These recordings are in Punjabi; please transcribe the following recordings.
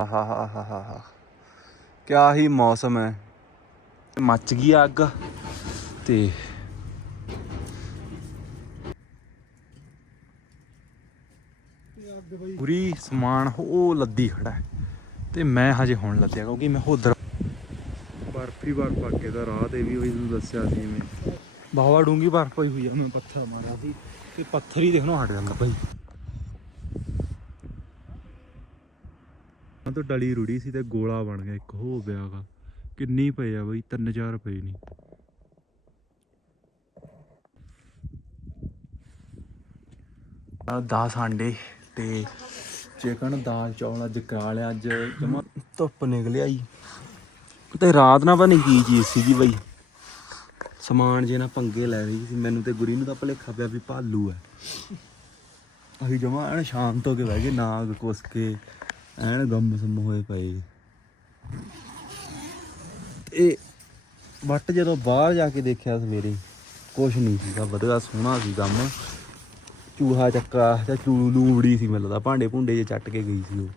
ਆਹਾ ਹਾ ਹਾ ਹਾ ਹਾ ਕਿਆ ਹੀ ਮੌਸਮ ਹੈ। ਮੱਚ ਗਈ ਅੱਗ ਤੇ ਪੂਰੀ ਸਮਾਨ ਉਹ ਲੱਦੀ ਖੜਾ ਤੇ ਮੈਂ ਹਜੇ ਹੁਣ ਲੱਦਿਆ ਕਿਉਂਕਿ ਮੈਂ ਉਧਰ ਬਰਫੀ ਬਰਫ ਅੱਗੇ ਕੇ ਦਾ ਰਾਹ ਤੇ ਵੀ ਹੋਈ ਤੁਹਾਨੂੰ ਦੱਸਿਆ ਸੀ ਮੈਂ। ਬਾਵਾ ਡੂੰਗੀ ਬਰਫ ਪਈ ਹੋਈ ਆ, ਮੈਂ ਪੱਥਰ ਮਾਰਿਆ ਸੀ। ਤੇ ਪੱਥਰ ਹੀ ਦੇਖਣੋਂ ਹਟ ਜਾਂਦਾ ਭਾਈ। ਆ ਤਾਂ ਡਲੀ ਰੁੜੀ ਸੀ ਤੇ ਗੋਲਾ ਬਣ ਗਿਆ ਇੱਕ ਹੋ ਪਿਆਗਾ ਕਿੰਨੀ ਪਏ ਆ ਬਈ, ਤਿੰਨ ਚਾਰ ਪਏ ਨਹੀਂ ਆ 10 ਤੇ ਚਿਕਨ, ਦਾਲ, ਚੌਲ ਅੱਜ ਕਰਾ ਲਿਆ, ਅੱਜ ਜਮਾ ਧੁੱਪ ਨਿਕਲਿਆ ਈ ਤੇ ਰਾਤ ਨਾ ਪਤਾ ਨਹੀਂ ਕੀ ਚੀਜ਼ ਸੀਗੀ ਬਈ। ਸਮਾਨ ਜੇ ਨਾ ਪੰਗੇ ਲੈ ਰਹੀ ਸੀ, ਮੈਨੂੰ ਤੇ ਗੁਰੀ ਨੂੰ ਤਾਂ ਭਲੇਖਾ ਪਿਆ ਵੀ ਭਾਲੂ ਹੈ ਅਸੀਂ ਜਮਾ ਐਨ ਸ਼ਾਂਤ ਹੋ ਕੇ ਬਹਿ ਗਏ, ਨਾਗ ਕੁਸ ਕੇ। ਐਨ ਗੰਮ ਸਮ ਹੋਏ ਪਏ ਇਹ ਵੱਟ ਜਦੋਂ ਬਾਹਰ ਜਾ ਕੇ ਦੇਖਿਆ ਸਵੇਰੇ ਕੁਛ ਨਹੀਂ ਸੀਗਾ, ਵਧੀਆ ਸੋਹਣਾ ਸੀ ਕੰਮ। ਚੂਹਾ ਚੱਕਾ ਜਾਂ ਚੂ ਲੂਬੜੀ ਸੀ ਮੈਨੂੰ ਲੱਗਦਾ, ਭਾਂਡੇ ਭੁੰਡੇ ਜੇ ਚੱਟ ਕੇ ਗਈ ਸੀ ਉਹ।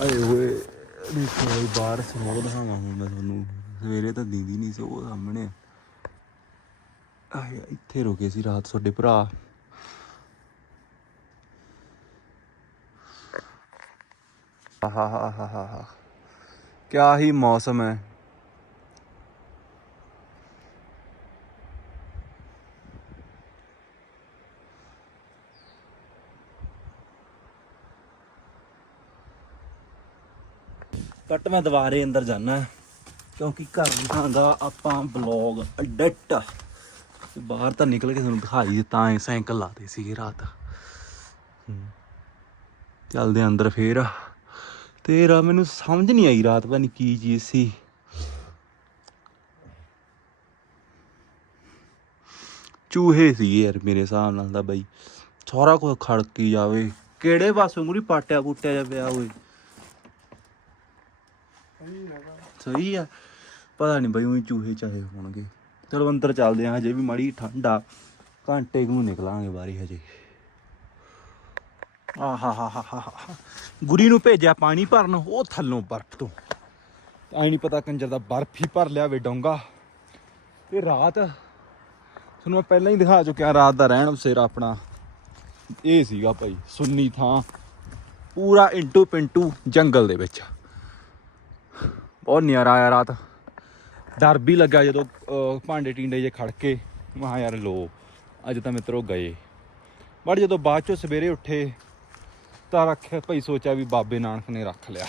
ਆਏ ਹੋਏ, ਦੇਖੋ ਬਾਹਰ ਸਮੋਗ ਦਿਖਾਵਾਂ ਹੁਣ ਮੈਂ ਤੁਹਾਨੂੰ। ਸਵੇਰੇ ਤਾਂ ਦੀਦੀ ਨਹੀਂ ਸੀ ਉਹ ਸਾਹਮਣੇ। ਆਏ ਇੱਥੇ ਰੁਕੇ ਸੀ ਰਾਤ ਤੁਹਾਡੇ ਭਰਾ। ਆਹਾ ਹਾ ਹਾ ਹਾ ਹਾ ਕਿਆ ਹੀ ਮੌਸਮ ਹੈ। ਕੱਟ ਮੈਂ ਦੁਬਾਰੇ ਅੰਦਰ ਜਾਣਾ ਕਿਉਂਕਿ ਘਰ ਦਿਖਾਉਂਦਾ ਆਪਾਂ ਬਲੌਗ ਐਡਿਟ ਤੇ ਬਾਹਰ ਤਾਂ ਨਿਕਲ ਕੇ ਤੁਹਾਨੂੰ ਦਿਖਾਈ ਦਿੱਤਾ, ਐ ਸਾਈਕਲ ਲਾਤੇ ਸੀਗੇ ਰਾਤ। ਚੱਲਦੇ ਅੰਦਰ ਫੇਰ। ਤੇਰਾ ਮੈਨੂੰ ਸਮਝ ਨਹੀਂ ਆਈ ਰਾਤ, ਪਤਾ ਨਹੀਂ ਕੀ ਚੀਜ਼ ਸੀ। ਚੂਹੇ ਸੀ ਯਾਰ ਮੇਰੇ ਹਿਸਾਬ ਨਾਲ ਤਾਂ ਬਈ। ਸਾਰਾ ਕੁਝ ਖੜਕੀ ਜਾਵੇ। ਕਿਹੜੇ ਪਾਸੋਂ ਮੂਰੀ ਪਾਟਿਆ ਪੁੱਟਿਆ ਜਾ ਪਿਆ ਓਏ? ਸਹੀ ਆ। ਪਤਾ ਨਹੀਂ ਬਈ ਉਹੀ ਚੂਹੇ ਚਾਹੇ ਹੋਣਗੇ। ਚਲੋ ਅੰਦਰ ਚੱਲਦੇ ਆ ਹਜੇ ਵੀ ਮਾੜੀ ਠੰਡਾ। ਘੰਟੇ ਨੂੰ ਨਿਕਲਾਂਗੇ ਬਾਰੀ ਹਜੇ। ਆਹਾ ਹਾ ਗੁਰੀ ਨੂੰ ਭੇਜਿਆ ਪਾਣੀ ਭਰਨ, ਉਹ ਥੱਲੋਂ ਬਰਫ਼ ਤੋਂ। ਐ ਨਹੀਂ ਪਤਾ ਕੰਜਰ ਦਾ ਬਰਫ਼ ਹੀ ਭਰ ਲਿਆ ਵੇ ਡੋਂਗਾ। ਤੇ ਰਾਤ, ਤੁਹਾਨੂੰ ਮੈਂ ਪਹਿਲਾਂ ਹੀ ਦਿਖਾ ਚੁੱਕਿਆ, ਰਾਤ ਦਾ ਰਹਿਣ ਬਸੇਰਾ ਆਪਣਾ। ਇਹ ਸੀਗਾ ਭਾਈ, ਸੁੰਨੀ ਥਾਂ। ਪੂਰਾ ਇੰਟੂ ਪਿੰਟੂ ਜੰਗਲ ਦੇ ਵਿੱਚ। ਬਹੁਤ ਨਿਆਰਾ ਆਇਆ ਰਾਤ। ਡਰ ਵੀ ਲੱਗਾ ਜਦੋਂ ਭਾਂਡੇ ਟਿੰਡੇ ਜੇ ਖੜ ਕੇ ਮਹਾ ਯਾਰ ਲੋ ਅੱਜ ਤਾਂ ਮਿੱਤਰੋ ਗਏ। ਬਟ ਜਦੋਂ ਬਾਅਦ ਚੋਂ ਸਵੇਰੇ ਉੱਠੇ, ਤਾਂ ਰੱਖਿਆ ਭਾਈ ਸੋਚਿਆ ਵੀ ਬਾਬੇ ਨਾਨਕ ਨੇ ਰੱਖ ਲਿਆ।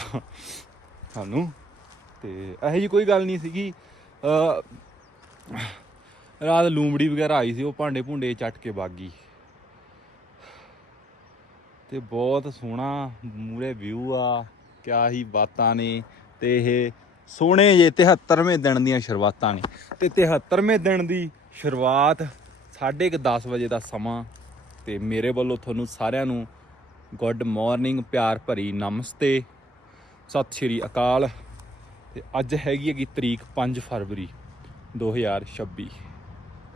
ਸਾਨੂੰ। ਤੇ ਇਹੋ ਜੀ ਕੋਈ ਗੱਲ ਨਹੀਂ ਸੀਗੀ। ਰਾਤ ਲੂੰਬੜੀ ਵਗੈਰਾ ਆਈ ਸੀ, ਉਹ ਭਾਂਡੇ ਭੁੰਡੇ ਚੱਟ ਕੇ ਬਾਗੀ ਤੇ ਬਹੁਤ ਸੋਹਣਾ ਮੂਰੇ ਵਿਊ ਆ, ਕਿਆ ਹੀ ਬਾਤਾਂ ਨੇ। ਤੇ ਇਹ ਸੋਹਣੇ ਜੇ 73ਵੇਂ ਦਿਨ ਦੀਆਂ ਸ਼ੁਰੂਆਤਾਂ ਨੇ। ਤੇ 73ਵੇਂ ਦਿਨ ਦੀ ਸ਼ੁਰੂਆਤ 10:30 ਵਜੇ ਦਾ ਸਮਾਂ ਤੇ ਮੇਰੇ ਵੱਲੋਂ ਤੁਹਾਨੂੰ ਸਾਰਿਆਂ ਨੂੰ ਗੁੱਡ ਮਾਰਨਿੰਗ, ਪਿਆਰ ਭਰੀ ਨਮਸਤੇ, ਸਤਿ ਸ਼੍ਰੀ ਅਕਾਲ। ਤੇ ਅੱਜ ਹੈਗੀ ਹੈਗੀ ਤਰੀਕ 5 ਫਰਵਰੀ 2026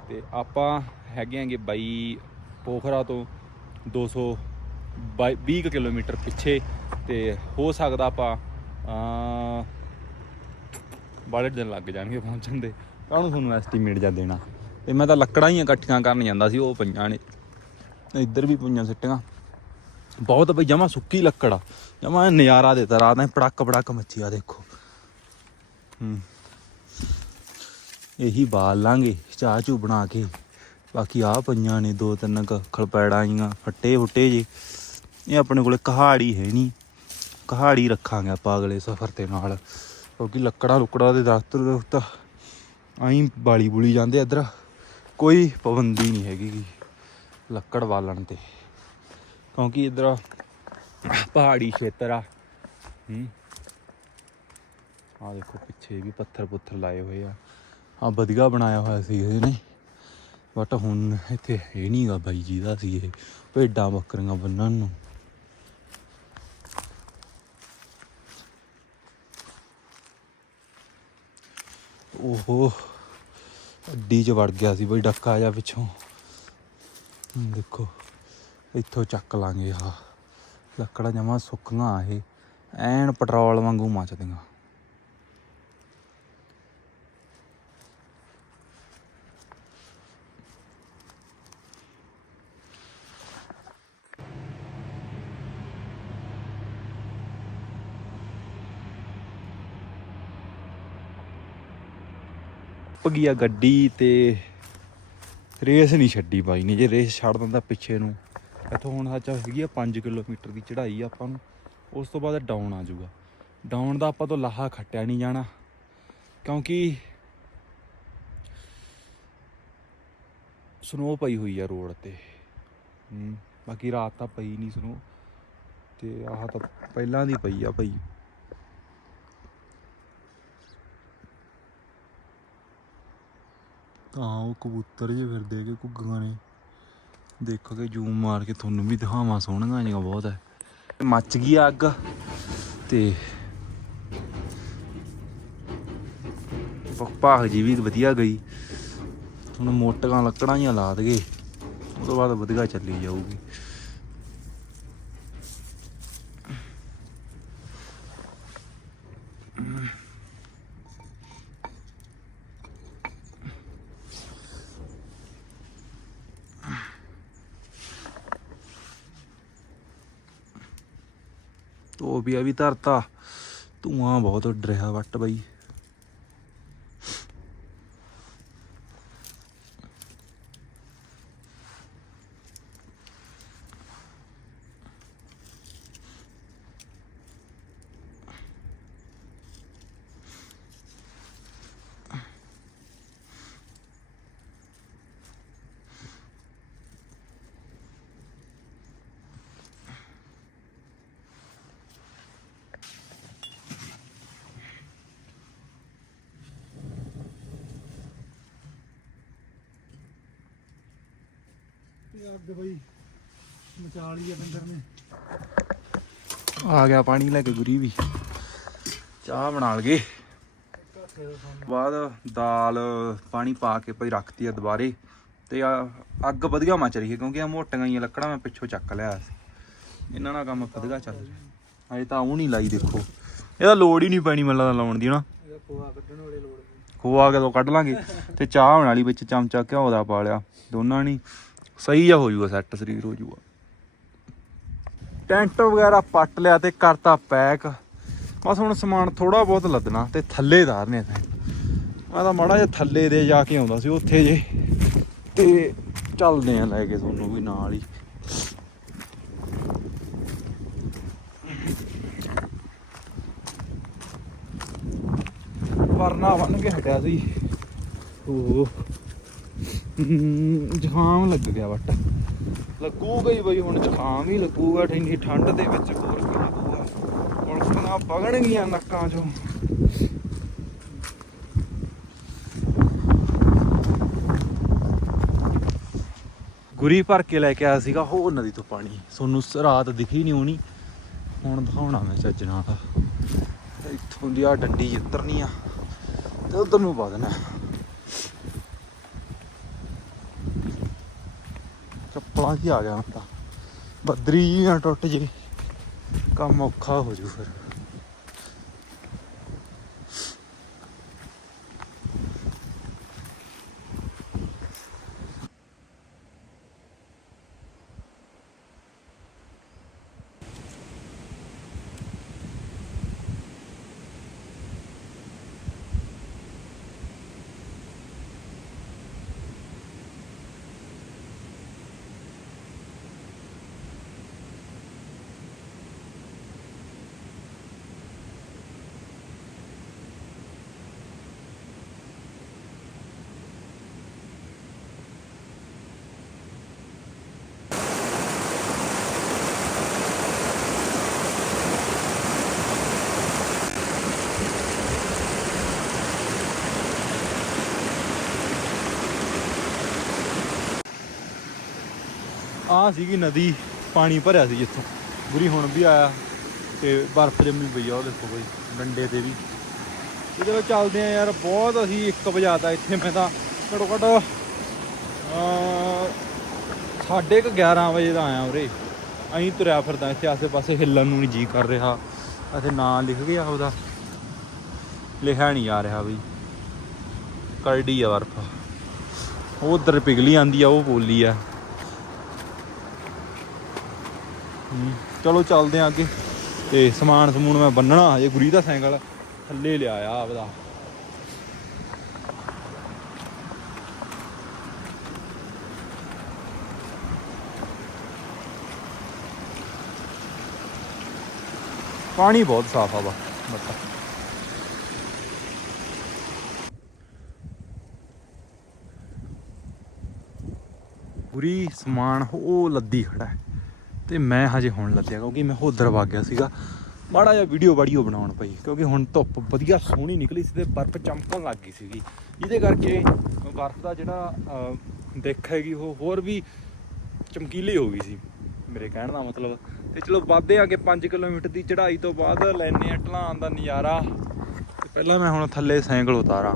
ਤੇ ਆਪਾਂ ਹੈਗੇ ਆਂਗੇ ਬਾਈ ਪੋਖਰਾ ਤੋਂ 200 ਬਾਈ- 20 ਕੁ ਕਿਲੋਮੀਟਰ ਪਿੱਛੇ ਤੇ ਹੋ ਸਕਦਾ ਆਪਾਂ ਬਾਲੇ ਦਿਨ ਲੱਗ ਜਾਣਗੇ ਪਹੁੰਚਣ ਦੇ। ਕਾਹਨੂੰ ਤੁਹਾਨੂੰ ਐਸਟੀਮੇਟ ਜਾਂ ਦੇਣਾ? ਤੇ ਮੈਂ ਤਾਂ ਲੱਕੜਾਂ ਹੀ ਇਕੱਠੀਆਂ ਕਰਨ ਜਾਂਦਾ ਸੀ, ਉਹ ਪਈਆਂ ਨੇ। ਇੱਧਰ ਵੀ ਪਈਆਂ ਸਿੱਟੀਆਂ। ਬਹੁਤ ਬਈ, ਜਮਾ ਸੁੱਕੀ ਲੱਕੜ ਆ। ਜਮਾ ਨਜ਼ਾਰਾ ਦੇਤਾ ਰਾਤ ਨੇ, ਪੜਕ ਪੜਕ ਮੱਚੀ ਆ, ਦੇਖੋ। ਹੂੰ। ਇਹੀ ਬਾਲ ਲਾਂਗੇ, ਚਾਹ ਚੂ ਬਣਾ ਕੇ। ਬਾਕੀ ਆ ਪਈਆਂ ਨੇ, ਦੋ ਤਿੰਨ ਕੁ ਖਲਪੈੜਾਂ ਆਈਆਂ ਫੱਟੇ ਫੁੱਟੇ ਜੇ। ਇਹ ਆਪਣੇ ਕੋਲੇ ਕਹਾੜੀ ਹੈ ਨਹੀਂ। ਕਹਾੜੀ ਰੱਖਾਂਗੇ ਆਪਾਂ ਅਗਲੇ ਸਫ਼ਰ ਤੇ ਨਾਲ। ਕਿਉਂਕਿ ਲੱਕੜਾਂ ਲੁਕੜਾਂ ਦੇ ਦਰਖਤ ਦਰਖਤ ਆਈ ਬਾਲੀ ਬੁਲੀ ਜਾਂਦੇ ਇੱਧਰ। ਕੋਈ ਪਾਬੰਦੀ ਨਹੀਂ ਹੈਗੀ ਗੀ ਲੱਕੜ ਬਾਲਣ ਤੇ। ਕਿਉਂਕਿ ਇੱਧਰ ਪਹਾੜੀ ਖੇਤਰ ਆ। ਹੂੰ। ਆ ਦੇਖੋ ਪਿੱਛੇ ਵੀ ਪੱਥਰ ਪੁੱਥਰ ਲਾਏ ਹੋਏ ਆ। ਆ ਵਧੀਆ ਬਣਾਇਆ ਹੋਇਆ ਸੀ ਇਹਨੇ ਬਟ ਹੁਣ ਇੱਥੇ ਹੈ ਨਹੀਂਗਾ ਬਾਈ ਜੀ ਦਾ ਸੀ ਇਹ। ਭੇਡਾਂ ਬੱਕਰੀਆਂ ਬੰਨਣ ਨੂੰ। ਓਹੋ, ਅੱਡੀ ਚ ਵੜ ਗਿਆ ਸੀ ਬਈ, ਡੱਕਾ ਜਾ ਪਿੱਛੋਂ। ਦੇਖੋ, ਇੱਥੋਂ ਚੱਕ ਲਾਂਗੇ ਆ ਲੱਕੜਾਂ ਜਮਾ ਸੁੱਕੀਆਂ ਇਹ, ਐਨ ਪੈਟਰੋਲ ਵਾਂਗੂ ਮੱਚਦੀਆਂ। ਪਗੀਆ ਗੱਡੀ ਤੇ। ਰੇਸ ਨਹੀਂ ਛੱਡੀ ਬਾਈ ਨੇ, ਜੇ ਰੇਸ ਛੱਡ ਦਿੰਦਾ ਪਿੱਛੇ ਨੂੰ। ਇੱਥੋਂ ਹੁਣ ਸੱਚ ਹੈਗੀ ਆ 5 ਕਿਲੋਮੀਟਰ ਦੀ ਚੜ੍ਹਾਈ ਆਪਾਂ ਨੂੰ। ਉਸ ਤੋਂ ਬਾਅਦ ਡਾਊਨ ਆ ਜਾਊਗਾ। ਡਾਊਨ ਦਾ ਆਪਾਂ ਤੋਂ ਲਾਹਾ ਖੱਟਿਆ ਨਹੀਂ ਜਾਣਾ। ਕਿਉਂਕਿ ਸਨੋ ਪਈ ਹੋਈ ਆ ਰੋਡ ਤੇ। ਬਾਕੀ ਰਾਤ ਤਾਂ ਪਈ ਨਹੀਂ ਸਨੋ ਤੇ ਆਹ ਤਾਂ ਪਹਿਲਾਂ ਦੀ ਪਈ ਆ ਭਾਈ ਤਾਂ ਉਹ ਕਬੂਤਰ ਜੇ ਫਿਰਦੇ ਜੇ ਘੁੱਗਾਂ ਨੇ। ਦੇਖੋ ਕਿ ਜੂਮ ਮਾਰ ਕੇ ਤੁਹਾਨੂੰ ਵੀ ਦਿਖਾਵਾਂ, ਸੋਹਣੀਆਂ ਜਿਹੀਆਂ ਬਹੁਤ ਹੈ ਮੱਚ ਗਈ ਅੱਗ ਤੇ ਭਾਗ ਜੀ ਵੀ ਵਧੀਆ ਗਈ। ਹੁਣ ਮੋਟੀਆਂ ਲੱਕੜਾਂ ਹੀ ਲਾ ਦਗੇ ਉਹ ਤੋਂ ਬਾਅਦ ਵਧੀਆ ਚੱਲੀ ਜਾਊਗੀ ਤੋ ਵੀ ਧਰਤਾ। ਧੂਆਂ ਬਹੁਤ ਡਰਿਆ ਵੱਟ ਬਈ ਇਹ ਅੱਗ ਬਈ ਮਚਾ ਲਈ ਆ ਬੰਦਰ ਨੇ ਆ ਗਿਆ ਪਾਣੀ ਲੈ ਕੇ ਗੁਰੀ ਵੀ। ਚਾਹ ਬਣਾ ਲਗੇ ਬਾਅਦ ਦਾਲ ਪਾਣੀ ਪਾ ਕੇ ਭਈ ਰੱਖਤੀ ਆ ਦੁਬਾਰੇ। ਤੇ ਅੱਗ ਵਧੀਆ ਮਚ ਰਹੀ ਹੈ ਕਿਉਂਕਿ ਆ ਮੋਟੀਆਂ ਹੀ ਲੱਕੜਾਂ ਮੈਂ ਪਿੱਛੋਂ ਚੱਕ ਲਿਆ ਸੀ। ਇਹਨਾਂ ਨਾਲ ਕੰਮ ਵਧੀਆ ਚੱਲ ਰਿਹਾ। ਅਜੇ ਤਾਂ ਉਹ ਨਹੀਂ ਲਾਈ ਦੇਖੋ। ਇਹਦਾ ਲੋੜ ਹੀ ਨਹੀਂ ਪੈਣੀ ਮੈਨੂੰ ਲਾਉਣ ਦੀ ਨਾ ਖੋਆ ਕੱਢਣ ਵਾਲੇ ਲੋੜ ਖੋਆ ਕਦੋਂ ਕੱਢ ਲਾਂਗੇ। ਤੇ ਚਾਹ ਬਣਾ ਲਈ ਵਿੱਚ ਚਮਚਾ ਘਿਓ ਦਾ ਪਾ ਲਿਆ। ਦੋਨਾਂ ਨਹੀਂ ਸਹੀ ਆ ਹੋ ਜੂਗਾ ਸੈੱਟ ਸਰੀਰ ਹੋ ਜੂਗਾ ਟੈਂਟ ਵਗੈਰਾ ਪੱਟ ਲਿਆ ਤੇ ਕਰਤਾ ਪੈਕ। ਬਸ ਹੁਣ ਸਮਾਨ ਥੋੜਾ ਬਹੁਤ ਲੱਦਣਾ ਤੇ ਥੱਲੇ ਧਾਰਨੇ ਤਾਂ ਮੈਂ ਤਾਂ ਮਾੜਾ ਜਿਹਾ ਥੱਲੇ ਦੇ ਜਾ ਕੇ ਆਉਂਦਾ ਸੀ, ਉੱਥੇ ਜੇ। ਤੇ ਚੱਲਦੇ ਆ ਲੈ ਕੇ ਤੁਹਾਨੂੰ ਵੀ ਨਾਲ ਹੀ। ਵਰਨਾ ਬਣ ਕੇ ਹਟਿਆ ਸੀ। ਉਹ ਜ਼ੁਕਾਮ ਲੱਗ ਗਿਆ ਵੱਟ। ਲੱਗੂਗਾ ਹੀ ਬਈ, ਹੁਣ ਜ਼ੁਕਾਮ ਹੀ ਲੱਗੂਗਾ ਇੰਨੀ ਠੰਡ ਦੇ ਵਿੱਚ ਹੋਰ ਕੀ ਲੱਗੂਗਾ। ਉਲਕਣਾ ਵਗਣਗੀਆਂ ਨੱਕਾਂ ਚੋਂ। ਗੁਰੀ ਭਰ ਕੇ ਲੈ ਕੇ ਆਇਆ ਸੀਗਾ ਹੋਰ ਨਦੀ ਤੋਂ ਪਾਣੀ। ਤੁਹਾਨੂੰ ਰਾਤ ਦਿਖੀ ਨਹੀਂ ਹੋਣੀ। ਹੁਣ ਦਿਖਾਉਣਾ ਮੈਂ ਚੱਜਣਾ ਨਾਲ ਇੱਥੋਂ ਦੀ ਆ ਡੰਡੀ ਉਤਰਨੀ ਆ, ਤੇ ਉਧਰ ਨੂੰ ਪਾ ਦੇਣਾ। ਚੱਪਲਾਂ 'ਚ ਹੀ ਆ ਗਿਆ ਹੁਣ ਤਾਂ। ਬੱਦਰੀ ਜੀਆਂ ਟੁੱਟ ਜੇ। ਕੰਮ ਔਖਾ ਹੋ ਜੂ ਫਿਰ। ਆ ਸੀਗੀ, ਨਦੀ, ਪਾਣੀ ਭਰਿਆ ਸੀ ਜਿੱਥੋਂ। ਗੁਰੀ ਹੁਣ ਵੀ ਆਇਆ ਤੇ ਬਰਫ਼ ਜੰਮੀ ਪਈ ਆ, ਉਹ ਦੇਖੋ ਬਈ, ਡੰਡੇ ਤੇ ਵੀ। ਤੇ ਜਦੋਂ ਚੱਲਦੇ ਆ ਯਾਰ, ਬਹੁਤ ਅਸੀਂ 1 ਵਜਾਤਾ ਇੱਥੇ ਮੈਂ ਤਾਂ। ਘੱਟੋ ਘੱਟ, ਅਹ, ਸਾਢੇ ਕੁ 11 ਵਜੇ ਦਾ ਆਇਆ ਉਰੇ। ਅਸੀਂ ਤੁਰਿਆ ਫਿਰਦਾ ਇੱਥੇ ਆਸੇ ਪਾਸੇ ਹਿੱਲਣ ਨੂੰ ਨਹੀਂ ਜੀ ਕਰ ਰਿਹਾ। ਅਤੇ ਨਾਂ ਲਿਖ ਗਿਆ ਉਹਦਾ। ਲਿਖਿਆ ਨਹੀਂ ਆ ਰਿਹਾ ਬਈ। ਕਰਡੀ ਆ ਬਰਫ। ਉਹ ਉਧਰ ਪਿਘਲੀ ਆਂਦੀ ਆ, ਉਹ ਬੋਲੀ ਆ। ਚਲੋ ਚੱਲਦੇ ਆ ਅੱਗੇ। ਤੇ ਸਮਾਨ ਸਮੂਨ ਮੈਂ ਬੰਨਣਾ, ਹਜੇ ਗੁਰੀ ਦਾ ਸਾਈਕਲ ਥੱਲੇ ਲਿਆ ਆ ਆਪਦਾ। ਪਾਣੀ ਬਹੁਤ ਸਾਫ਼ ਆ ਵਾ ਬੱਤਾ ਪੂਰੀ ਸਮਾਨ ਉਹ ਲੱਦੀ ਖੜਾ ਹੈ। ਤੇ ਮੈਂ ਹਜੇ ਹੁਣ ਲੱਦਿਆ ਕਿਉਂਕਿ ਮੈਂ ਉਧਰ ਵਗ ਗਿਆ ਸੀਗਾ। ਮਾੜਾ ਜਿਹਾ ਵੀਡੀਓ ਵਾਡੀਓ ਬਣਾਉਣ ਪਈ ਕਿਉਂਕਿ ਹੁਣ ਧੁੱਪ ਵਧੀਆ ਸੋਹਣੀ ਨਿਕਲੀ ਸੀ ਤੇ ਬਰਫ਼ ਚਮਕਣ ਲੱਗ ਗਈ ਸੀਗੀ। ਜਿਹਦੇ ਕਰਕੇ ਬਰਫ਼ ਦਾ ਜਿਹੜਾ ਅਹ, ਦਿੱਖ ਹੈਗੀ ਉਹ ਹੋਰ ਵੀ ਚਮਕੀਲੀ ਹੋ ਗਈ ਸੀ ਮੇਰੇ ਕਹਿਣ ਦਾ ਮਤਲਬ। ਤੇ ਚਲੋ ਵੱਧਦੇ ਆ ਕੇ 5 ਕਿਲੋਮੀਟਰ ਦੀ ਚੜ੍ਹਾਈ ਤੋਂ ਬਾਅਦ ਲੈਨੇ ਆ ਢਲਾਨ ਦਾ ਨਜ਼ਾਰਾ। ਤੇ ਪਹਿਲਾਂ ਮੈਂ ਹੁਣ ਥੱਲੇ ਸਾਈਕਲ ਉਤਾਰਾਂ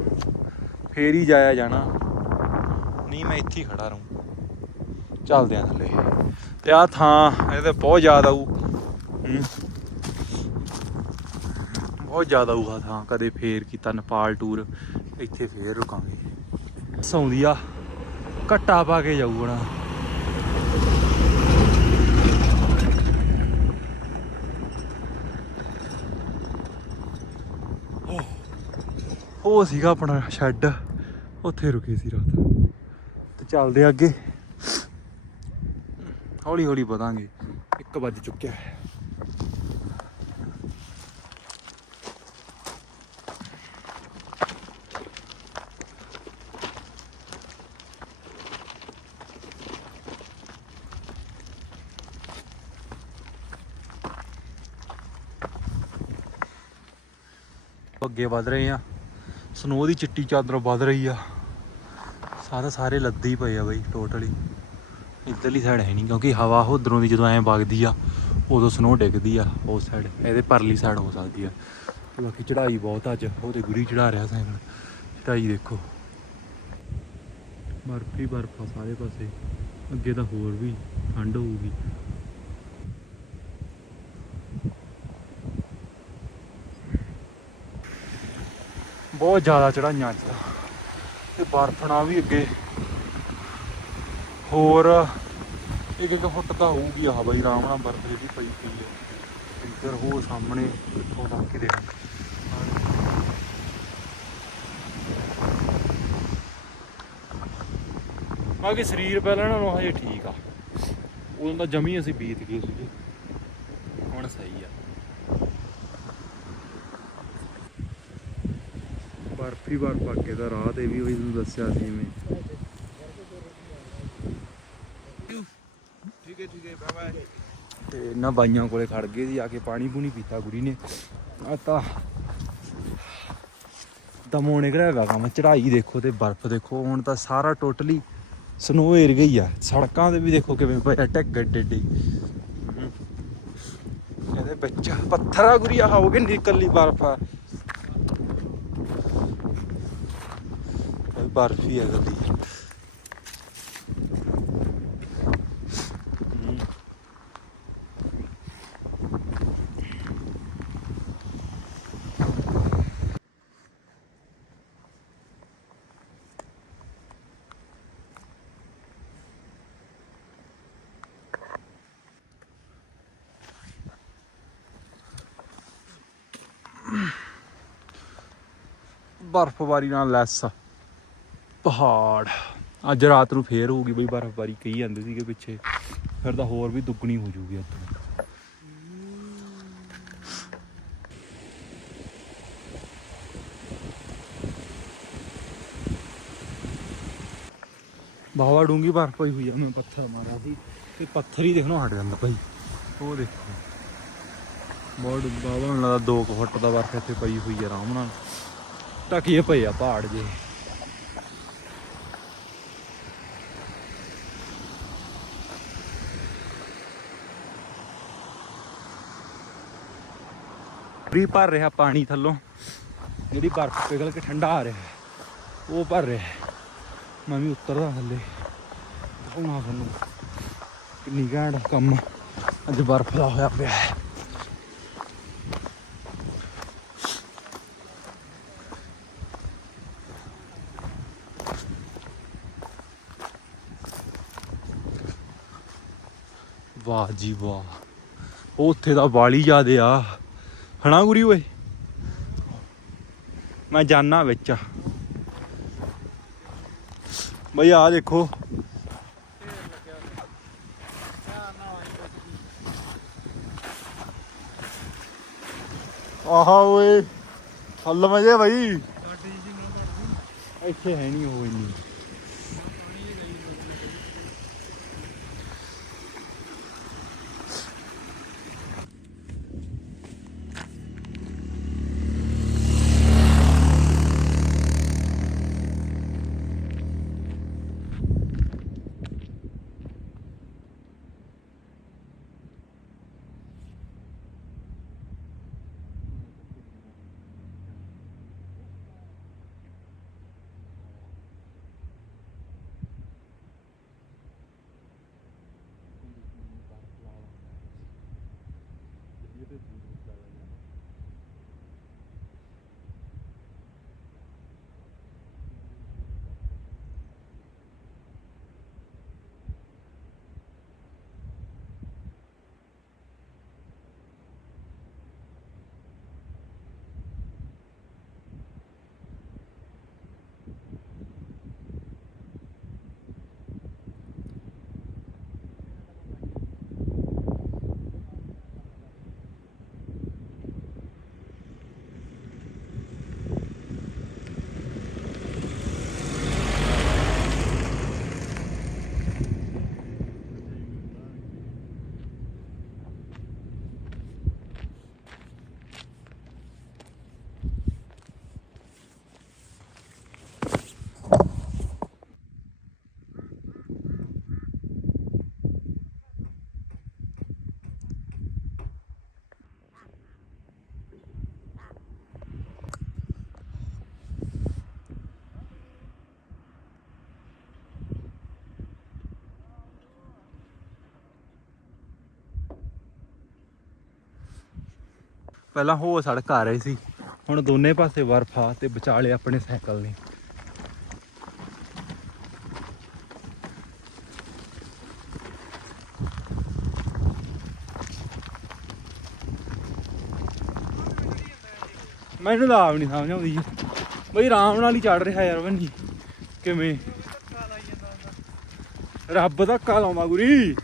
ਫੇਰ ਹੀ ਜਾਇਆ ਜਾਣਾ। ਨਹੀਂ ਮੈਂ ਇੱਥੇ ਹੀ ਖੜਾ ਰਹੂੰ। ਚੱਲਦੇ ਆ ਥੱਲੇ। ਤੇ ਆ ਥਾਂ ਇਹਦੇ ਬਹੁਤ ਜ਼ਿਆਦਾ ਆਊ ਬਹੁਤ ਜ਼ਿਆਦਾ ਆਊਗਾ ਥਾਂ, ਕਦੇ ਫੇਰ ਕੀਤਾ ਨੇਪਾਲ ਟੂਰ, ਇੱਥੇ ਫੇਰ ਰੁਕਾਂਗੇ। ਸੌਂਦੀ ਆ, ਘੱਟਾ ਪਾ ਕੇ ਜਾਊ ਹੁਣ। ਉਹ ਸੀਗਾ ਆਪਣਾ ਸ਼ੈੱਡ, ਉੱਥੇ ਰੁਕੇ ਸੀ ਰਾਤ। ਤੇ ਚੱਲਦੇ ਅੱਗੇ। ਹੌਲੀ ਹੌਲੀ ਵਧਾਂਗੇ। 1 ਵੱਜ ਚੁੱਕਿਆ ਹੈ। ਅੱਗੇ ਵਧ ਰਹੇ ਆ ਸਨੋ ਦੀ ਚਿੱਟੀ ਚਾਦਰ ਵਧ ਰਹੀ ਆ। ਸਾਰੇ ਸਾਰੇ ਲੱਦੇ ਹੀ ਪਏ ਆ ਬਈ ਟੋਟਲੀ ਇੱਧਰਲੀ ਸਾਈਡ ਹੈ ਨਹੀਂ, ਕਿਉਂਕਿ ਹਵਾ ਉਧਰੋਂ ਦੀ ਜਦੋਂ ਐਂ ਵਗਦੀ ਆ, ਉਦੋਂ ਸਨੋ ਡਿੱਗਦੀ ਆ ਉਸ ਸਾਈਡ ਇਹਦੇ ਪਰਲੀ ਸਾਈਡ ਹੋ ਸਕਦੀ ਆ। ਬਾਕੀ ਚੜਾਈ ਬਹੁਤ ਅੱਜ ਉਹਦੇ ਗੁਰੀ ਚੜਾ ਰਿਹਾ ਸਾਈਕਲ। ਚੜਾਈ ਦੇਖੋ। ਬਰਫ ਹੀ ਬਰਫ ਆ ਸਾਰੇ ਪਾਸੇ। ਅੱਗੇ ਤਾਂ ਹੋਰ ਵੀ ਠੰਡ ਹੋਊਗੀ। ਬਹੁਤ ਜ਼ਿਆਦਾ ਚੜਾਈਆਂ ਅੱਜ ਤਾਂ। ਤੇ ਬਰਫਣਾ ਵੀ ਅੱਗੇ ਹੋਰ ਇੱਕ ਇੱਕ ਫੁੱਟ ਤਾਂ ਹੋਊਗੀ ਆ ਬਾਈ ਆਰਾਮ ਨਾਲ ਬਰਫ ਜਿਹੜੀ ਪਈ ਪਈ ਹੈ। ਇੱਧਰ ਹੋਰ ਸਾਹਮਣੇ ਕਿੱਥੋਂ ਤੱਕ ਕਿਤੇ ਬਾਕੀ ਸਰੀਰ ਪਹਿਲਾਂ ਨਾਲੋਂ ਹਜੇ ਠੀਕ ਆ। ਉਦੋਂ ਤਾਂ ਜਮੀ ਅਸੀਂ ਬੀਤ ਗਏ ਸੀਗੇ। ਹੁਣ ਸਹੀ ਆ। ਬਰਫੀ ਬਰਫ ਅੱਗੇ ਦਾ ਰਾਹ ਤੇ ਵੀ ਉਹੀ ਤੁਹਾਨੂੰ ਦੱਸਿਆ ਸੀ ਜਿਵੇਂ ਠੀਕ ਹੈ ਠੀਕ ਹੈ ਬਾਏ ਤੇ ਇਹਨਾਂ ਬਾਈਆਂ ਕੋਲੇ ਖੜ ਗਏ ਸੀ ਆ ਕੇ ਪਾਣੀ ਪੂਣੀ ਪੀਤਾ ਗੁਰੀ ਨੇ। ਆ ਤਾਂ ਦਮੋਂ ਨਿਕਲਿਆ ਹੈਗਾ ਕੰਮ ਚੜਾਈ ਦੇਖੋ ਤੇ ਬਰਫ਼ ਦੇਖੋ, ਹੁਣ ਤਾਂ ਸਾਰਾ ਟੋਟਲੀ ਸਨੋ ਏਰ ਗਈ ਆ। ਸੜਕਾਂ ਤੇ ਵੀ ਦੇਖੋ ਕਿਵੇਂ ਪਿਆ ਟੈਕ ਗੱਡੇ ਡੇ ਇਹਦੇ ਵਿੱਚ ਪੱਥਰ ਆ ਗੁਰੀ ਹੋਗੇ ਨਿਕਲੀ ਬਰਫ਼ ਆ। ਬਰਫ਼ ਹੀ ਆ ਗੱਲੀ ਹੂੰ। ਬਰਫ਼ਬਾਰੀ ਨਾਲ ਲੈਸ ਪਹਾੜ। ਅੱਜ ਰਾਤ ਨੂੰ ਫੇਰ ਹੋਊਗੀ ਬਈ ਬਰਫ਼ਬਾਰੀ, ਕਹੀ ਜਾਂਦੇ ਸੀਗੇ ਪਿੱਛੇ। ਫਿਰ ਤਾਂ ਹੋਰ ਵੀ ਦੁੱਗਣੀ ਹੋ ਜੂਗੀ ਅੱਜ। ਬਾਵਾ ਡੂੰਗੀ ਬਰਫ਼ ਪਈ ਹੋਈ ਆ, ਮੈਂ ਪੱਥਰ ਮਾਰਿਆ ਸੀ। ਤੇ ਪੱਥਰ ਹੀ ਦੇਖਣੋਂ ਹਟ ਜਾਂਦਾ ਭਾਈ ਉਹ ਦੇਖੋ। ਬਹੁਤ ਬਾਵਾ ਹੁਣ ਲੱਗਦਾ 2 ਫੁੱਟ ਦਾ ਬਰਫ਼ ਇੱਥੇ ਪਈ ਹੋਈ ਆ, ਆਰਾਮ ਨਾਲ। ਟਕੀਏ ਪਏ ਆ ਪਹਾੜ ਜੇ। ਫਰੀ ਭਰ ਰਿਹਾ ਪਾਣੀ ਥੱਲੋਂ। ਜਿਹੜੀ ਬਰਫ਼ ਪਿਘਲ ਕੇ ਠੰਡਾ ਆ ਰਿਹਾ ਉਹ ਭਰ ਰਿਹਾ ਮੈਂ ਵੀ ਉਤਰਦਾ ਥੱਲੇ। ਦਿਖਾਉਣਾ ਤੁਹਾਨੂੰ ਕਿੰਨੀ ਘੈਂਟ ਕੰਮ ਅੱਜ ਬਰਫ਼ ਦਾ ਹੋਇਆ ਪਿਆ ਹੈ। ਵਾਹ ਜੀ ਵਾਹ। ਉਹ ਉੱਥੇ ਦਾ ਵਾਲੀ ਜ਼ਿਆਦੇ ਆ। ਹਨਾ ਗੁਰੀ ਓਏ? ਮੈਂ ਜਾਣਾ ਵਿੱਚ। ਬਈ ਆ ਦੇਖੋ। ਆਹਾ ਓਏ। ਹੱਲ ਮਜੇ ਵੜਦੀ ਇੱਥੇ ਹੈ ਨਹੀਂ ਉਹ ਇੰਨੀ। ਪਹਿਲਾਂ ਹੋ ਸੜਕ ਆ ਰਹੀ ਸੀ। ਹੁਣ ਦੋਨੇ ਪਾਸੇ ਬਰਫ਼ ਆ ਤੇ ਵਿਚਾਲੇ ਆਪਣੇ ਸਾਈਕਲ ਨੇ। ਮੈਨੂੰ ਤਾਂ ਆਪ ਨਹੀਂ ਸਮਝ ਆਉਂਦੀ ਬਈ ਆਰਾਮ ਨਾਲ ਹੀ ਚੜ ਰਿਹਾ ਯਾਰ ਬੰਨੀ। ਕਿਵੇਂ? ਰੱਬ ਧੱਕਾ ਲਾਉਂਦਾ ਗੁਰੀ।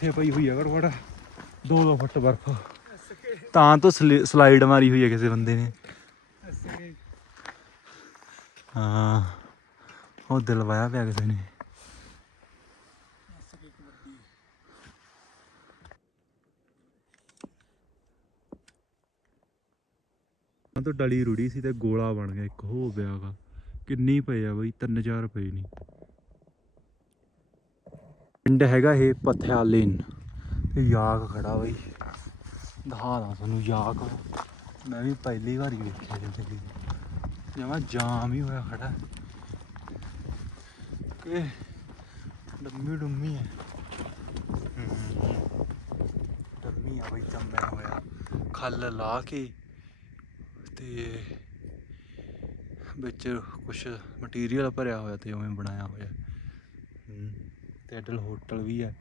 ਇੱਥੇ ਪਈ ਹੋਈ ਆ ਘੜ 2-2 ਫੁੱਟ ਬਰਫ਼। ਤਾਂ ਤੋਂ ਸਲਾਈਡ ਮਾਰੀ ਹੋਈ ਹੈ ਕਿਸੇ ਬੰਦੇ ਨੇ। ਹਾਂ, ਉਹ ਦਿਲ ਵਾਇਆ ਪਿਆ ਕਿਸੇ ਨੇ। ਐਸਕੇ ਡਲੀ ਰੁੜੀ ਸੀ ਤੇ ਗੋਲਾ ਬਣ ਗਿਆ ਇੱਕ, ਹੋ ਪਿਆਗਾ ਕਿੰਨੀ ਪਏ ਆ ਬਈ, ਤਿੰਨ ਚਾਰ ਪਈ ਨਹੀਂ ਪਿੰਡ ਹੈਗਾ ਇਹ ਪਥਿਆਲੇਨ ਤੇ ਯਾਕ ਖੜਾ ਬਈ। ਦਿਖਾਦਾ ਤੁਹਾਨੂੰ ਯਾਕ। ਮੈਂ ਵੀ ਪਹਿਲੀ ਵਾਰ ਹੀ ਵੇਖਿਆ ਜ਼ਿੰਦਗੀ ਜਮਾ ਜਾਮ ਹੀ ਹੋਇਆ ਖੜਾ। ਕਿ ਡੰਮੀ ਡੰਮੀ ਹੈ। ਹਮ। ਡੰਮੀ ਆ ਬਈ, ਜੰਮਿਆ ਹੋਇਆ। ਖੱਲ ਲਾ ਕੇ ਤੇ ਵਿੱਚ ਕੁਝ ਮਟੀਰੀਅਲ ਭਰਿਆ ਹੋਇਆ ਤੇ ਉਵੇਂ ਬਣਾਇਆ ਹੋਇਆ। ਤੇ ਐਡਲ ਹੋਟਲ ਵੀ ਹੈ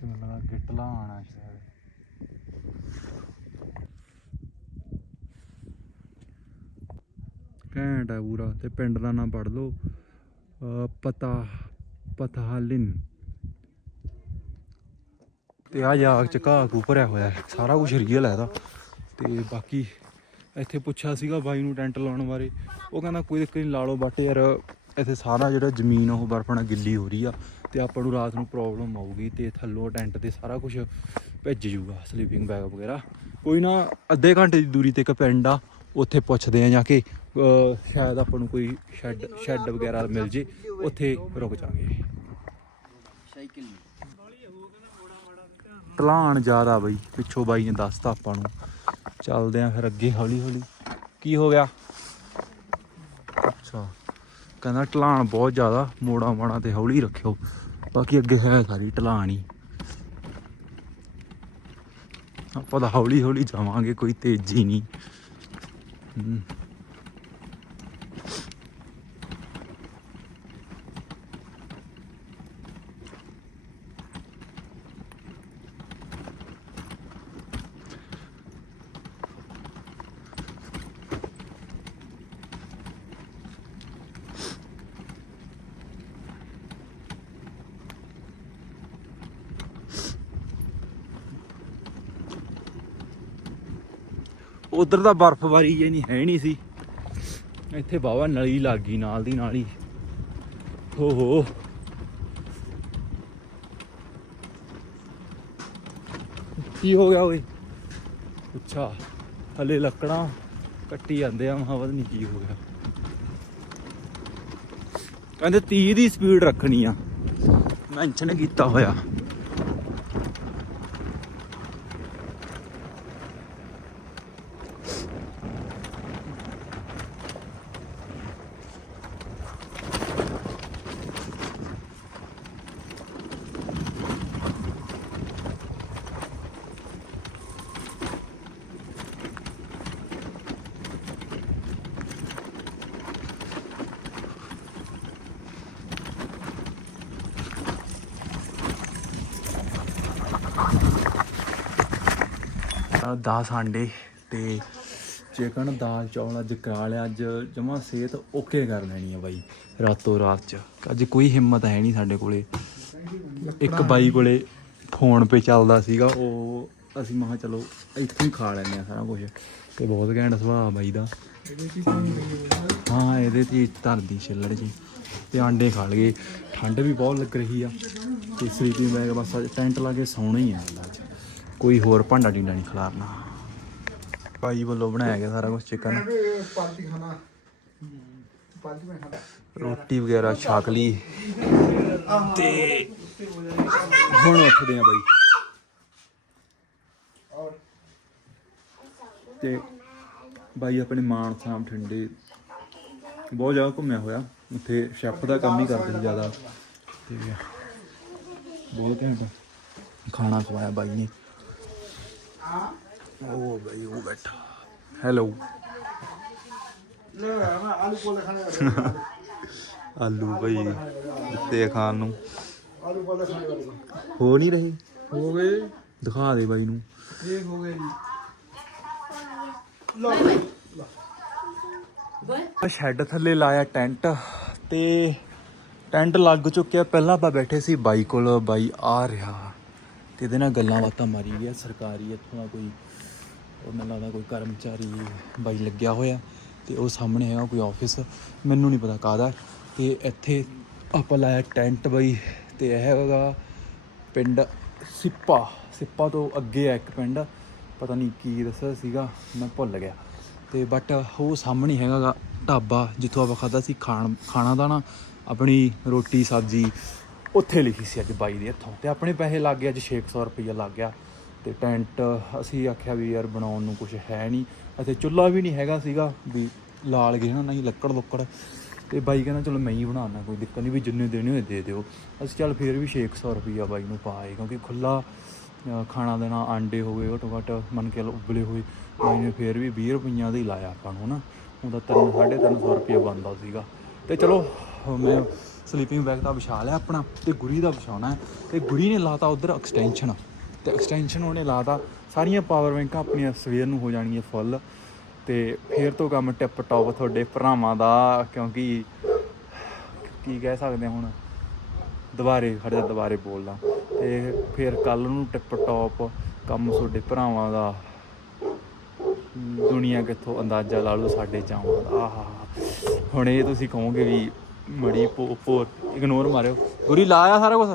ਤੇ ਮੈਨੂੰ ਲੱਗਾ ਗਿੱਟਲਾ ਆਣਾ ਸ਼ਾਇਦ। ਘੈਂਟ ਹੈ ਪੂਰਾ, ਤੇ ਪਿੰਡ ਦਾ ਨਾਮ ਪੜ ਲਓ। ਅਹ ਪਤਾ ਪਤਾਲਿਨ ਤੇ ਆ ਜਾਗ ਚ ਘਾਹ ਘੂ ਭਰਿਆ ਹੋਇਆ ਸਾਰਾ ਕੁਝ ਰੀਅਲ ਹੈ ਇਹਦਾ। ਤੇ ਬਾਕੀ ਇੱਥੇ ਪੁੱਛਿਆ ਸੀਗਾ ਬਾਈ ਨੂੰ ਟੈਂਟ ਲਾਉਣ ਬਾਰੇ। ਉਹ ਕਹਿੰਦਾ ਕੋਈ ਦਿੱਕਤ ਨਹੀਂ ਲਾ ਲਓ ਬਟ ਯਾਰ ਇੱਥੇ ਸਾਰਾ ਜਿਹੜਾ ਜ਼ਮੀਨ ਉਹ ਬਰਫ ਨਾਲ ਗਿੱਲੀ ਹੋ ਰਹੀ ਆ। ਤੇ ਆਪਾਂ ਨੂੰ ਰਾਤ ਨੂੰ ਪ੍ਰੋਬਲਮ ਆਊਗੀ ਤੇ ਥੱਲੋਂ ਟੈਂਟ ਤੇ ਸਾਰਾ ਕੁਝ ਭਿੱਜ ਜੂਗਾ ਸਲੀਪਿੰਗ ਬੈਗ ਵਗੈਰਾ। ਕੋਈ ਨਾ, ਅੱਧੇ ਘੰਟੇ ਦੀ ਦੂਰੀ ਤੇ ਇੱਕ ਪਿੰਡ ਆ, ਉੱਥੇ ਪੁੱਛਦੇ ਆ ਜਾ ਕੇ ਸ਼ਾਇਦ ਆਪਾਂ ਨੂੰ ਕੋਈ ਸ਼ੈੱਡ ਸ਼ੈੱਡ ਵਗੈਰਾ ਮਿਲ ਜੇ, ਉੱਥੇ ਰੁਕ ਜਾਾਂਗੇ ਬਾਲੀ ਢਲਾਣ ਜ਼ਿਆਦਾ ਬਈ, ਪਿੱਛੋਂ ਬਾਈ ਨੇ ਦੱਸਤਾ ਆਪਾਂ ਨੂੰ। ਚੱਲਦੇ ਆਂ ਫਿਰ ਅੱਗੇ ਹੌਲੀ ਹੌਲੀ ਕੀ ਹੋ ਗਿਆ? ਅੱਛਾ। ਕਹਿੰਦਾ ਢਲਾਣ ਬਹੁਤ ਜ਼ਿਆਦਾ, ਮੋੜਾ ਮਾੜਾ ਤੇ ਹੌਲੀ ਰੱਖਿਓ। ਬਾਕੀ ਅੱਗੇ ਹੈ ਸਾਰੀ ਢਲਾਣ ਹੀ। ਆਪਾਂ ਤਾਂ ਹੌਲੀ ਹੌਲੀ ਜਾਵਾਂਗੇ, ਕੋਈ ਤੇਜ਼ੀ ਨਹੀਂ। ਉਧਰ ਤਾਂ ਬਰਫ਼ਬਾਰੀ ਜੇ ਨਹੀਂ, ਹੈ ਨਹੀਂ ਸੀ। ਇੱਥੇ ਬਾਵਾ ਨਲੀ ਲੱਗ ਗਈ ਨਾਲ ਦੀ ਨਾਲ ਹੀ। ਹੋ ਹੋ। ਕੀ ਹੋ ਗਿਆ ਓਏ? ਅੱਛਾ, ਹਲੇ ਲੱਕੜਾਂ ਕੱਟੀ ਜਾਂਦੇ ਆ ਮਹਾਵਤ ਨਹੀਂ ਕੀ ਹੋ ਗਿਆ। ਕਹਿੰਦੇ 30 ਦੀ ਸਪੀਡ ਰੱਖਣੀ ਆ। ਮੈਂਸ਼ਨ ਕੀਤਾ ਹੋਇਆ। 10 ਆਂਡੇ ਤੇ ਚਿਕਨ ਦਾਲ ਚੌਲ ਅੱਜ ਕਰਾ ਲਿਆ ਅੱਜ ਜਮਾ ਸਿਹਤ ਓਕੇ ਕਰ ਲੈਣੀ ਆ ਬਾਈ ਰਾਤੋਂ ਰਾਤ ਚ। ਅੱਜ ਕੋਈ ਹਿੰਮਤ ਹੈ ਨਹੀਂ ਸਾਡੇ ਕੋਲੇ। ਇੱਕ ਬਾਈ ਕੋਲੇ ਫੋਨ ਪੇ ਚੱਲਦਾ ਸੀਗਾ ਉਹ ਅਸੀਂ ਮਹਾ ਚਲੋ ਇੱਥੋਂ ਹੀ ਖਾ ਲੈਂਦੇ ਆ ਸਾਰਾ ਕੁਝ ਤੇ ਬਹੁਤ ਘੈਂਟ ਸੁਭਾਅ ਬਾਈ ਦਾ। ਹਾਂ ਇਹਦੇ ਤੇ ਧਰਦੀ ਛਿੱਲੜ ਜੀ। ਤੇ ਆਂਡੇ ਖਾ ਲਏ। ਠੰਡ ਵੀ ਬਹੁਤ ਲੱਗ ਰਹੀ ਆ। ਤੇ ਸਲੀਪਿੰਗ ਬੈਗ ਬਸ ਅੱਜ ਟੈਂਟ ਲਾ ਕੇ ਸੌਣਾ ਹੀ ਆ। ਕੋਈ ਹੋਰ ਭਾਂਡਾ ਟਿੰਡਾ ਨਹੀਂ ਖਿਲਾਰਨਾ। ਭਾਈ ਵੱਲੋਂ ਬਣਾਇਆ ਗਿਆ ਸਾਰਾ ਕੁਝ ਚਿਕਨ ਪਾਲਟੀ ਖਾਣਾ। ਪਾਲਟੀ ਮੈਂ ਖਾਣਾ। ਰੋਟੀ ਵਗੈਰਾ ਛਕ ਲਈ। ਤੇ ਹੁਣ ਉੱਠਦੇ ਆ ਬਾਈ। ਤੇ ਬਾਈ ਆਪਣੇ ਮਾਨਸਾ ਠੰਡੇ। ਬਹੁਤ ਜਗ੍ਹਾ ਘੁੰਮਿਆ ਹੋਇਆ। ਉੱਥੇ ਸ਼ੈਫ ਦਾ ਕੰਮ ਹੀ ਕਰਦੇ ਜ਼ਿਆਦਾ। ਤੇ ਬਹੁਤ ਘੈਂਟ ਖਾਣਾ ਖਵਾਇਆ ਬਾਈ ਨੇ। ਉਹ ਬਾਈ ਉਹ ਬੈਠਾ। ਹੈਲੋ ਲੈ ਮੈਂ ਆਲੂ ਕੋਲੇ ਖਾਣੇ ਵਾਲੇ ਆਲੂ ਬਾਈ ਦਿੱਤੇ ਖਾਣ ਨੂੰ। ਆਲੂ ਕੋਲੇ ਖਾਣੇ ਹੋ ਨਹੀਂ ਰਹੇ? ਹੋ ਗਏ। ਦਿਖਾ ਦੇ ਬਾਈ ਨੂੰ। ਇਹ ਹੋ ਗਏ ਜੀ। ਲੋ ਸ਼ੈੱਡ ਥੱਲੇ ਲਾਇਆ ਟੈਂਟ ਤੇ ਟੈਂਟ ਲੱਗ ਚੁੱਕਿਆ। ਪਹਿਲਾਂ ਆਪਾਂ ਬੈਠੇ ਸੀ ਬਾਈ ਕੋਲ ਬਾਈ ਆ ਰਿਹਾ। ਤੇ ਇਹਦੇ ਨਾਲ ਗੱਲਾਂ ਬਾਤਾਂ ਮਾਰੀ ਗਿਆ ਸਰਕਾਰੀ ਇੱਥੋਂ ਦਾ ਕੋਈ, ਉਹ ਮੈਨੂੰ ਲੱਗਦਾ ਕੋਈ ਕਰਮਚਾਰੀ ਬਾਈ ਲੱਗਿਆ ਹੋਇਆ ਤੇ ਉਹ ਸਾਹਮਣੇ ਹੈਗਾ ਕੋਈ ਆਫਿਸ ਮੈਨੂੰ ਨਹੀਂ ਪਤਾ ਕਾਹਦਾ ਤੇ ਇੱਥੇ ਆਪਾਂ ਲਾਇਆ ਟੈਂਟ ਬਾਈ ਤੇ ਇਹ ਹੈਗਾ ਪਿੰਡ ਸਿੱਪਾ ਸਿੱਪਾ ਤੋਂ ਅੱਗੇ ਹੈ ਇੱਕ ਪਿੰਡ, ਪਤਾ ਨਹੀਂ ਕੀ ਦੱਸਿਆ ਸੀਗਾ, ਮੈਂ ਭੁੱਲ ਗਿਆ। ਤੇ ਬਟ ਉਹ ਸਾਹਮਣੇ ਹੈਗਾ ਗਾ ਢਾਬਾ, ਜਿੱਥੋਂ ਆਪਾਂ ਖਾਦਾ ਸੀ ਖਾਣ, ਖਾਣਾ ਦਾ ਨਾ ਆਪਣੀ ਰੋਟੀ, ਸਬਜ਼ੀ ਉੱਥੇ ਲਿਖੀ ਸੀ ਅੱਜ ਬਾਈ ਦੇ ਹੱਥੋਂ ਤੇ ਆਪਣੇ ਪੈਸੇ ਲੱਗ ਗਏ, ਅੱਜ 600 ਰੁਪਈਆ ਲੱਗ ਗਿਆ। ਤੇ ਟੈਂਟ, ਅਸੀਂ ਆਖਿਆ ਵੀ ਯਾਰ ਬਣਾਉਣ ਨੂੰ ਕੁਝ ਹੈ ਨਹੀਂ। ਅਤੇ ਚੁੱਲ੍ਹਾ ਵੀ ਨਹੀਂ ਹੈਗਾ ਸੀਗਾ, ਵੀ ਲਾਲ ਗਏ ਨਾ ਨਹੀਂ ਲੱਕੜ ਲੁੱਕੜ। ਤੇ ਬਾਈ ਕਹਿੰਦਾ, ਚਲੋ ਮੈਂ ਹੀ ਬਣਾਉਣਾ, ਕੋਈ ਦਿੱਕਤ ਨਹੀਂ ਵੀ ਜਿੰਨੇ ਦੇਣੇ ਹੋਏ ਦੇ ਦਿਓ। ਅਸੀਂ ਚੱਲ ਫੇਰ ਵੀ 600 ਰੁਪਈਆ ਬਾਈ ਨੂੰ ਪਾਏ, ਕਿਉਂਕਿ ਖੁੱਲਾ ਖਾਣਾ ਦੇਣਾ, ਆਂਡੇ ਹੋ ਗਏ ਘੱਟੋ ਘੱਟ ਮੰਨ ਕੇ ਲਓ ਉਬਲੇ ਹੋਏ। ਬਾਈ ਨੇ ਫੇਰ ਵੀ 20 ਰੁਪਈਆਂ ਦਾ ਹੀ ਲਾਇਆ ਆਪਾਂ ਨੂੰ ਨਾ ਉਹਦਾ 3 350 ਰੁਪਈਆ ਬਣਦਾ ਸੀਗਾ। ਤੇ ਚਲੋ ਮੈਂ ਸਲੀਪਿੰਗ ਬੈਗ ਦਾ ਵਿਛਾ ਲਿਆ ਆਪਣਾ ਤੇ ਗੁਰੀ ਦਾ ਵਿਛਾਉਣਾ ਹੈ। ਤੇ ਗੁਰੀ ਨੇ ਲਾਤਾ ਉਧਰ ਐਕਸਟੈਂਸ਼ਨ ਤੇ ਐਕਸਟੈਂਸ਼ਨ ਉਹਨੇ ਲਾਤਾ। ਸਾਰੀਆਂ ਪਾਵਰ ਬੈਂਕਾਂ ਆਪਣੀਆਂ ਸਵੇਰ ਨੂੰ ਹੋ ਜਾਣਗੀਆਂ ਫੁੱਲ ਤੇ ਫੇਰ ਤੋਂ ਕੰਮ ਟਿਪ ਟੌਪ ਤੁਹਾਡੇ ਭਰਾਵਾਂ ਦਾ, ਕਿਉਂਕਿ ਕੀ ਕਹਿ ਸਕਦੇ ਹਾਂ ਹੁਣ? ਦੁਬਾਰੇ ਖੜੇ ਦੁਬਾਰੇ ਬੋਲਦਾ। ਤੇ ਫਿਰ ਕੱਲ ਨੂੰ ਟਿਪ ਟੌਪ ਕੰਮ ਤੁਹਾਡੇ ਭਰਾਵਾਂ ਦਾ। ਦੁਨੀਆ ਕਿੱਥੋਂ ਅੰਦਾਜ਼ਾ ਲਾ ਲਓ ਸਾਡੇ ਚਾਵਾਂ ਦਾ। ਆਹਾ, ਹੁਣ ਇਹ ਤੁਸੀਂ ਕਹੋਗੇ ਵੀ ਮੜੀ ਪੋ ਪੋ ਇਗਨੋਰ ਮਾਰਿਓ। ਗੁਰੀ ਲਾਇਆ ਸਾਰਾ ਕੁਝ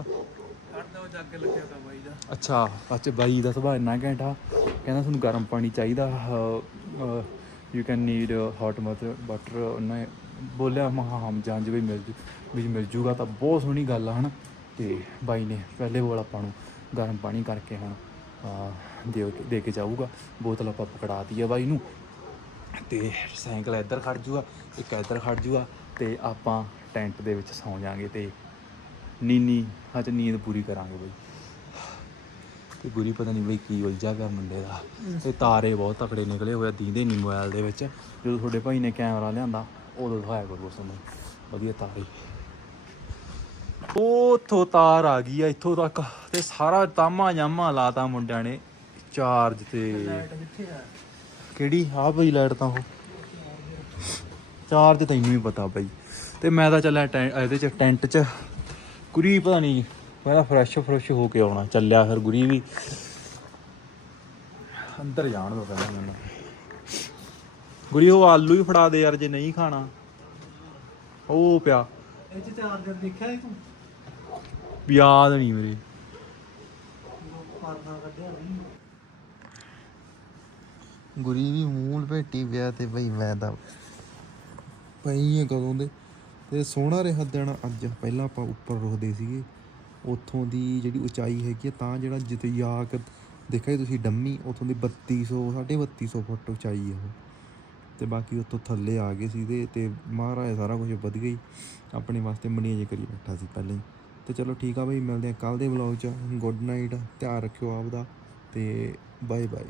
ਲੱਗਿਆ ਅੱਛਾ ਅੱਛਾ ਬਾਈ ਦਾ ਸੁਭਾਅ ਇੰਨਾ ਘੈਂਟਾ ਕਹਿੰਦਾ ਤੁਹਾਨੂੰ ਗਰਮ ਪਾਣੀ ਚਾਹੀਦਾ। You can need hot water butter ਉਹਨੇ ਬੋਲਿਆ ਮੈਂ ਹਾਂ ਹਮ ਜਾਂਜ ਵੀ ਮਿਲ ਜੂ ਵੀ ਮਿਲ ਜੂਗਾ ਤਾਂ ਬਹੁਤ ਸੋਹਣੀ ਗੱਲ ਆ ਹਨ? ਤੇ ਬਾਈ ਨੇ ਪਹਿਲੇ ਬੋਲ ਆਪਾਂ ਨੂੰ ਗਰਮ ਪਾਣੀ ਕਰਕੇ ਹੁਣ ਅਹ, ਦੇ ਕੇ ਦੇ ਕੇ ਜਾਊਗਾ। ਬੋਤਲ ਆਪਾਂ ਪਕੜਾਤੀ ਆ ਬਾਈ ਨੂੰ। ਤੇ ਸਾਈਕਲ ਇੱਧਰ ਖੜ ਜੂਗਾ ਇੱਕ ਇੱਧਰ ਖੜ ਜੂਗਾ ਤੇ ਆਪਾਂ ਟੈਂਟ ਦੇ ਵਿੱਚ ਸੌਂ ਜਾਾਂਗੇ ਤੇ ਨੀਨੀ, ਅੱਜ ਨੀਂਦ ਪੂਰੀ ਕਰਾਂਗੇ ਬਈ। ਤੇ ਗੁਰੀ ਪਤਾ ਨਹੀਂ ਬਈ ਕੀ ਉਲਝਾ ਪਿਆ ਮੁੰਡੇ ਦਾ। ਤੇ ਤਾਰੇ ਬਹੁਤ ਤਕੜੇ ਨਿਕਲੇ ਹੋਏ ਆ ਦੀਂਦੇ ਨਹੀਂ ਮੋਬਾਈਲ ਦੇ ਵਿੱਚ। ਜਦੋਂ ਤੁਹਾਡੇ ਭਾਈ ਨੇ ਕੈਮਰਾ ਲਿਆਂਦਾ, ਉਦੋਂ ਦਿਖਾਇਆ ਕਰੋ ਤੁਹਾਨੂੰ ਵਧੀਆ ਤਾਰੇ। ਉਥੋਂ ਤਾਰ ਆ ਗਈ ਆ, ਇੱਥੋਂ ਤੱਕ। ਤੇ ਸਾਰਾ ਤਾਮਾ ਜਾਮਾ ਲਾਤਾ ਮੁੰਡਿਆਂ ਨੇ। ਚਾਰਜ ਤੇ ਕਿਹੜੀ? ਆ ਬਈ ਲਾਈਟ ਤਾਂ ਉਹ। ਚਾਰਜ ਤੈਨੂੰ ਹੀ ਪਤਾ ਬਈ। ਤੇ ਮੈਂ ਤਾਂ ਚੱਲਿਆ ਇਹਦੇ ਚ ਟੈਂਟ ਚ। ਗੁਰੀ ਪਤਾ ਨਹੀਂ ਮੈਂ ਤਾਂ ਫਰੈਸ਼ ਫਰੈਸ਼ ਹੋ ਕੇ ਆਉਣਾ। ਚੱਲਿਆ ਫਿਰ ਗੁਰੀ ਵੀ। ਅੰਦਰ ਜਾਣ ਦੋ ਪਹਿਲਾਂ ਮੈਨੂੰ। ਗੁਰੀ ਉਹ ਆਲੂ ਹੀ ਫੜਾ ਦੇ ਯਾਰ ਜੇ ਨਹੀਂ ਖਾਣਾ। ਉਹ ਪਿਆ। ਇਹ ਚ ਚਾਰਜਰ ਦੇਖਿਆ ਸੀ ਤੂੰ? ਯਾਦ ਨਹੀਂ ਮੇਰੇ। ਗੁਰੀ ਵੀ ਮੂੰਹ ਲਪੇਟੀ ਪਿਆ ਤੇ ਬਈ ਮੈਂ ਤਾਂ ਪਈ ਕਦੋਂ ਦੇ। ਤੇ ਸੋਹਣਾ ਰਿਹਾ ਦਿਨ ਅੱਜ। ਪਹਿਲਾਂ ਆਪਾਂ ਉੱਪਰ ਰੁਕਦੇ ਸੀਗੇ। ਉੱਥੋਂ ਦੀ ਜਿਹੜੀ ਉਚਾਈ ਹੈਗੀ ਆ, ਤਾਂ ਜਿਹੜਾ ਜਿਤਿਆਕ ਦੇਖਿਆ ਤੁਸੀਂ ਡੰਮੀ, ਉੱਥੋਂ ਦੀ 3200 3250 ਫੁੱਟ ਉਚਾਈ ਆ ਉਹ। ਤੇ ਬਾਕੀ ਉੱਥੋਂ ਥੱਲੇ ਆ ਗਏ ਸੀ ਤੇ ਤੇ ਮਹਾਰਾਜ ਸਾਰਾ ਕੁਝ ਵਧ ਗਈ ਆਪਣੇ ਵਾਸਤੇ ਮਨੀਏ ਕਰੀ ਬੈਠਾ ਸੀ ਪਹਿਲਾਂ ਹੀ। ਤੇ ਚਲੋ ਠੀਕ ਆ ਬਈ, ਮਿਲਦੇ ਆ ਕੱਲ ਦੇ ਵਲੌਗ 'ਚ। ਗੁੱਡ ਨਾਈਟ ਧਿਆਨ ਰੱਖਿਓ ਆਪਦਾ ਤੇ ਬਾਏ ਬਾਏ